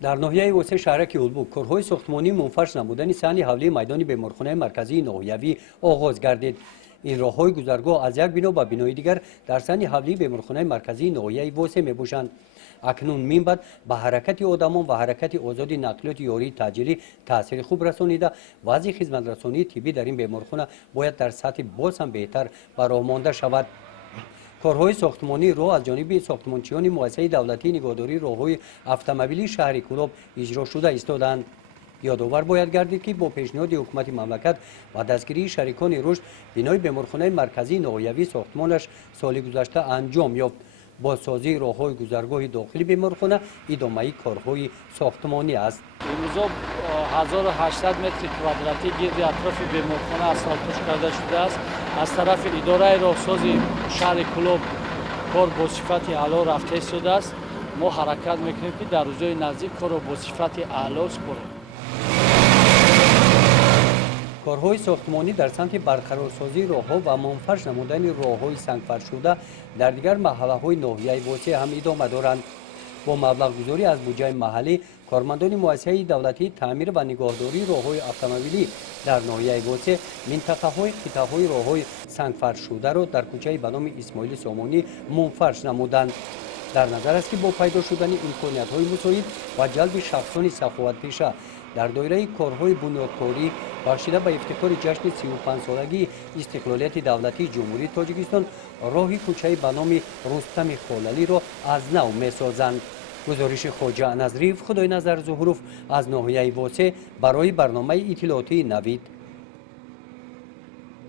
در ناحیه وسه شهرک اولبو کارهای ساختمانی منفرش نمودن صحن حولی میدان بیمارخانه مرکزی ناحیوی آغاز گردید. این راههای گذرگاه از یک بنا به بنای دیگر در صحن حولی بیمارخانه مرکزی ناحیه وسه میباشند. اکنون من بعد به حرکت آدمان و حرکت آزاد نقلیات یاری تجاری تاثیر خوب رسانیده. وضع خدمت رسانی طبی در این بیمارخانه باید در سطح باز هم بهتر و راهمانده شود. کارهای ساختمانی راه از جانب ساختمانچیان مؤسسه دولتی نگهداری راههای اتومبیلی شهر کلوب اجرا شده ایستادند. یادآور باید گردید که با پیشنهاد حکومت مملکت و دستگیری شریکان رشد بنای بیمارخانه مرکزی ناحیوی ساختمانش سال گذشته انجام یافت. با سازی راههای گذرگاه داخلی بیمارخانه ادامه کارهای ساختمانی است. امروز 1800 متر کوادراتی گرد اطراف بیمارخانه اسفالتش کرده شده است. از طرف اداره راهسازی شهر کلوب کار با صفت اعلی رفته شده است. ما حرکت میکنیم که در روزهای نزدیک کار با صفت اعلی کنیم. کارهای ساختمانی در سمت برقرارسازی راهها و منفرش نمودن راههای سنگفرش شده در دیگر محله‌های ناحیه وسه هم ادامه دارند. با مبلغ گذاری از بودجه محلی کارمندان مؤسسه دولتی تعمیر و نگهداری راههای اتومبیلی در ناحیه وسه منطقه‌های قطعه‌های راههای سنگفرش شده را در کوچه به نام اسماعیل سامانی منفرش نمودند. در نظر است که با پیدا شدن امکانیت‌های مساعد و جلب شخصان سخاوت‌پیشه در دایره کارهای بنیادکاری بخشیده به افتخار جشن 35 سالگی استقلالیت دولتی جمهوری تاجیکستان راه کوچه به نام رستم خاللی را از نو می‌سازند. گزارش خواجه نظریف خدای نظر ظهروف از ناحیه واسه برای برنامه اطلاعاتی نوید.